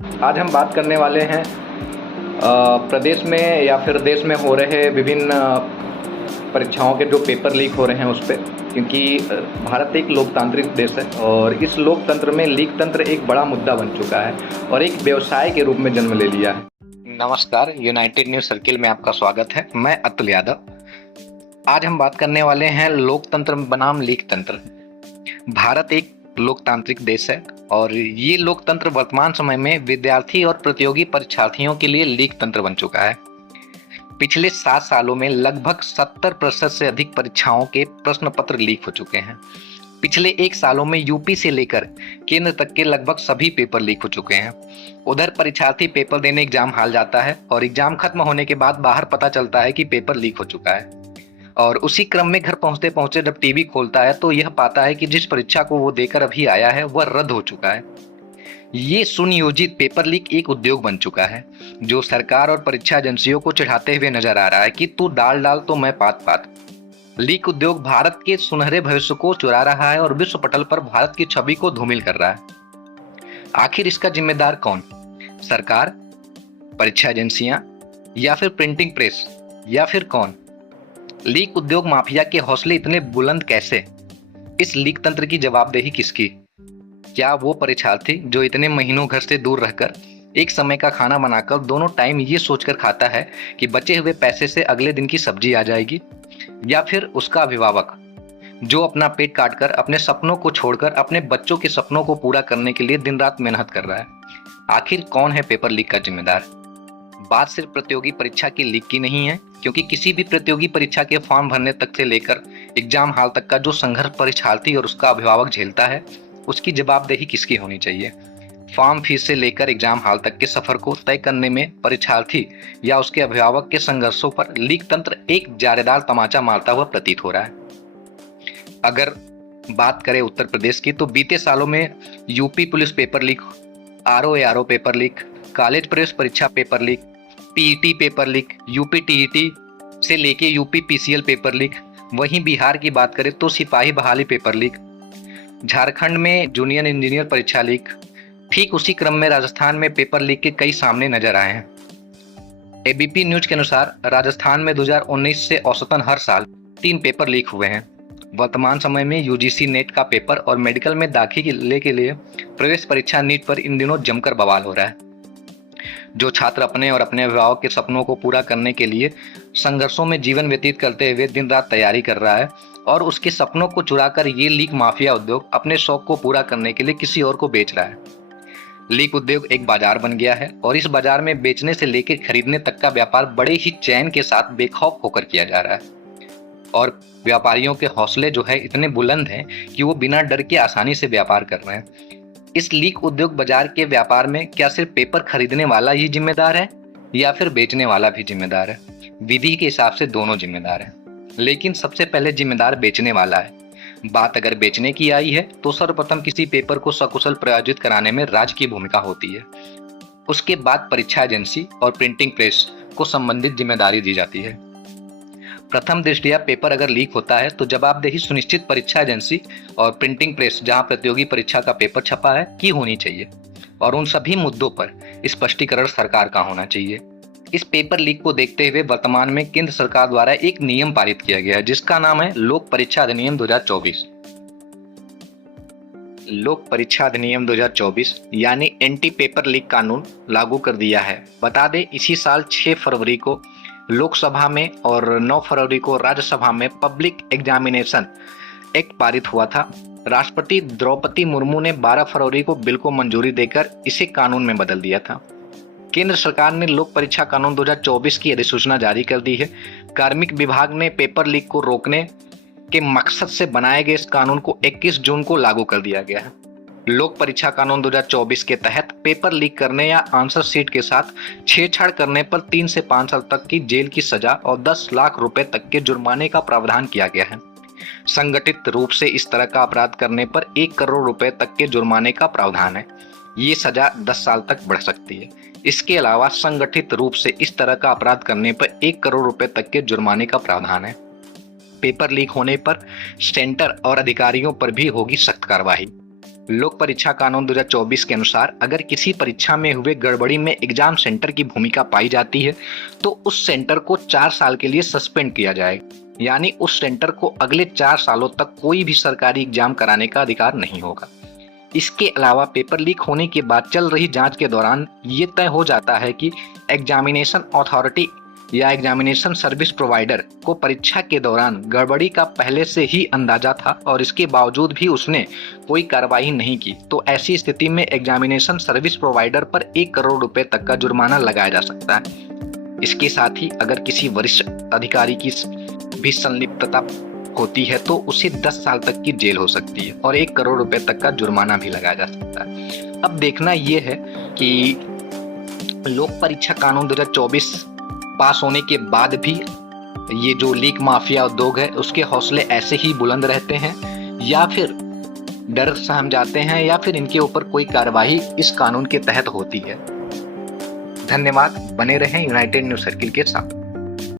आज हम बात करने वाले हैं प्रदेश में या फिर देश में हो रहे विभिन्न परीक्षाओं के जो पेपर लीक हो रहे हैं उस पे, क्योंकि भारत एक लोकतांत्रिक देश है और इस लोकतंत्र में लीक तंत्र एक बड़ा मुद्दा बन चुका है और एक व्यवसाय के रूप में जन्म ले लिया है। नमस्कार, यूनाइटेड न्यूज सर्किल में आपका स्वागत है। मैं अतुल यादव। आज हम बात करने वाले हैं लोकतंत्र बनाम लीक तंत्र। भारत एक लोकतांत्रिक देश है और ये लोकतंत्र वर्तमान समय में विद्यार्थी और प्रतियोगी परीक्षार्थियों के लिए लीक तंत्र बन चुका है। पिछले 7 सालों में लगभग 70% से अधिक परीक्षाओं के प्रश्न पत्र लीक हो चुके हैं। पिछले 1 सालों में यूपी से लेकर केंद्र तक के लगभग सभी पेपर लीक हो चुके हैं। उधर परीक्षार्थी पेपर देने एग्जाम हॉल जाता है और एग्जाम खत्म होने के बाद बाहर पता चलता है कि पेपर लीक हो चुका है और उसी क्रम में घर पहुंचते पहुंचते जब टीवी खोलता है तो यह पाता है कि जिस परीक्षा को वो देकर अभी आया है वह रद्द हो चुका है। ये सुनियोजित पेपर लीक एक उद्योग बन चुका है जो सरकार और परीक्षा एजेंसियों को चिढ़ाते हुए नजर आ रहा है कि तू दाल डाल तो मैं पात पात। लीक उद्योग भारत के सुनहरे भविष्य को चुरा रहा है और विश्व पटल पर भारत की छवि को धूमिल कर रहा है। आखिर इसका जिम्मेदार कौन? सरकार, परीक्षा एजेंसियां या फिर प्रिंटिंग प्रेस या फिर कौन? लीक उद्योग माफिया के हौसले इतने बुलंद कैसे? इस लीक तंत्र की जवाबदेही किसकी? क्या वो परीक्षार्थी जो इतने महीनों घर से दूर रहकर एक समय का खाना बनाकर दोनों टाइम ये सोचकर खाता है कि बचे हुए पैसे से अगले दिन की सब्जी आ जाएगी, या फिर उसका अभिभावक जो अपना पेट काटकर अपने सपनों को छोड़कर अपने बच्चों के सपनों को पूरा करने के लिए दिन रात मेहनत कर रहा है? आखिर कौन है पेपर लीक का जिम्मेदार? बात सिर्फ प्रतियोगी परीक्षा की लीक की नहीं है, क्योंकि किसी भी प्रतियोगी परीक्षा के फॉर्म भरने तक से लेकर एग्जाम हॉल तक का जो संघर्ष परीक्षार्थी और उसका अभिभावक झेलता है उसकी जवाबदेही किसकी होनी चाहिए? फॉर्म फीस से लेकर एग्जाम हॉल तक के सफर को तय करने में परीक्षार्थी या उसके अभिभावक के संघर्षों पर लीक तंत्र एक जारेदार तमाचा मारता हुआ प्रतीत हो रहा है। अगर बात करें उत्तर प्रदेश की तो बीते सालों में UP police paper leak, RO ARO paper leak, college प्रवेश परीक्षा paper leak, PET paper leak, UP TET से लेके यूपी पीसीएल पेपर लीक, वहीं बिहार की बात करें तो सिपाही बहाली पेपर लीक, झारखंड में जूनियर इंजीनियर परीक्षा लीक, ठीक उसी क्रम में राजस्थान में पेपर लीक के कई सामने नजर आए हैं। एबीपी न्यूज के अनुसार राजस्थान में 2019 से औसतन हर साल 3 पेपर लीक हुए हैं। वर्तमान समय में यूजीसी नेट का पेपर और मेडिकल में दाखिले के लिए प्रवेश परीक्षा नीट पर इन दिनों जमकर बवाल हो रहा है। जो छात्र अपने और अपने अभिभावक के सपनों को पूरा करने के लिए संघर्षों में जीवन व्यतीत करते हुए दिन रात तैयारी कर रहा है और उसके सपनों को चुराकर ये लीक माफिया उद्योग अपने शौक को पूरा करने के लिए किसी और को बेच रहा है। लीक उद्योग एक बाजार बन गया है और इस बाजार में बेचने से लेकर खरीदने तक का व्यापार बड़े ही चैन के साथ बेखौफ होकर किया जा रहा है और व्यापारियों के हौसले जो है इतने बुलंद हैं कि वो बिना डर के आसानी से व्यापार कर रहे हैं। इस लीक उद्योग बाजार के व्यापार में क्या सिर्फ पेपर खरीदने वाला ही जिम्मेदार है या फिर बेचने वाला भी जिम्मेदार है? विधि के हिसाब से दोनों जिम्मेदार हैं, लेकिन सबसे पहले जिम्मेदार बेचने वाला है। बात अगर बेचने की आई है तो सर्वप्रथम किसी पेपर को सकुशल प्रायोजित कराने में राज्य की भूमिका होती है। उसके बाद परीक्षा एजेंसी और प्रिंटिंग प्रेस को संबंधित जिम्मेदारी दी जाती है। प्रथम दृष्टया पेपर अगर लीक होता है तो जवाबदेही सुनिश्चित परीक्षा एजेंसी और प्रिंटिंग प्रेस जहां प्रतियोगी परीक्षा का पेपर छपा है की होनी चाहिए और उन सभी मुद्दों पर स्पष्टीकरण सरकार का होना चाहिए। इस पेपर लीक को देखते हुए वर्तमान में केंद्र सरकार द्वारा एक नियम पारित किया गया है जिसका नाम है लोक परीक्षा अधिनियम 2024। लोक परीक्षा अधिनियम 2024 यानी एंटी पेपर लीक कानून लागू कर दिया है। बता दें, इसी साल 6 फरवरी को लोकसभा में और 9 फरवरी को राज्यसभा में पब्लिक एग्जामिनेशन एक्ट पारित हुआ था। राष्ट्रपति द्रौपदी मुर्मू ने 12 फरवरी को बिल को मंजूरी देकर इसे कानून में बदल दिया था। केंद्र सरकार ने लोक परीक्षा कानून 2024 की अधिसूचना जारी कर दी है। कार्मिक विभाग ने पेपर लीक को रोकने के मकसद से बनाए गए इस कानून को 21 जून को लागू कर दिया गया है। लोक परीक्षा कानून 2024 के तहत पेपर लीक करने या आंसर शीट के साथ छेड़छाड़ करने पर 3 से 5 साल तक की जेल की सजा और 10 लाख रुपए तक के जुर्माने का प्रावधान किया गया है। संगठित रूप से इस तरह का अपराध करने पर 1 करोड़ रुपए तक के जुर्माने का प्रावधान है। ये सजा 10 साल तक बढ़ सकती है। इसके अलावा संगठित रूप से इस तरह का अपराध करने पर 1 करोड़ रुपए तक के जुर्माने का प्रावधान है। पेपर लीक होने पर सेंटर और अधिकारियों पर भी होगी सख्त कार्रवाई। लोक परीक्षा कानून 2024 के अनुसार अगर किसी परीक्षा में हुए गड़बड़ी में एग्जाम सेंटर की भूमिका पाई जाती है तो उस सेंटर को 4 साल के लिए सस्पेंड किया जाएगा, यानी उस सेंटर को अगले 4 सालों तक कोई भी सरकारी एग्जाम कराने का अधिकार नहीं होगा। इसके अलावा पेपर लीक होने के बाद चल रही जांच के दौरान ये तय हो जाता है कि एग्जामिनेशन अथॉरिटी या एग्जामिनेशन सर्विस प्रोवाइडर को परीक्षा के दौरान गड़बड़ी का पहले से ही अंदाजा था और इसके बावजूद भी उसने कोई कार्रवाई नहीं की, तो ऐसी स्थिति में एग्जामिनेशन सर्विस प्रोवाइडर पर 1 करोड़ रुपए तक का जुर्माना लगाया जा सकता है। इसके साथ ही अगर किसी वरिष्ठ अधिकारी की भी संलिप्तता होती है तो उसे 10 साल तक की जेल हो सकती है और 1 करोड़ रुपए तक का जुर्माना भी लगाया जा सकता है। अब देखना यह है कि लोक परीक्षा कानून 2024 पास होने के बाद भी ये जो लीक माफिया उद्योग है उसके हौसले ऐसे ही बुलंद रहते हैं या फिर डर सहम जाते हैं या फिर इनके ऊपर कोई कार्रवाई इस कानून के तहत होती है। धन्यवाद, बने रहें यूनाइटेड न्यूज सर्किल के साथ।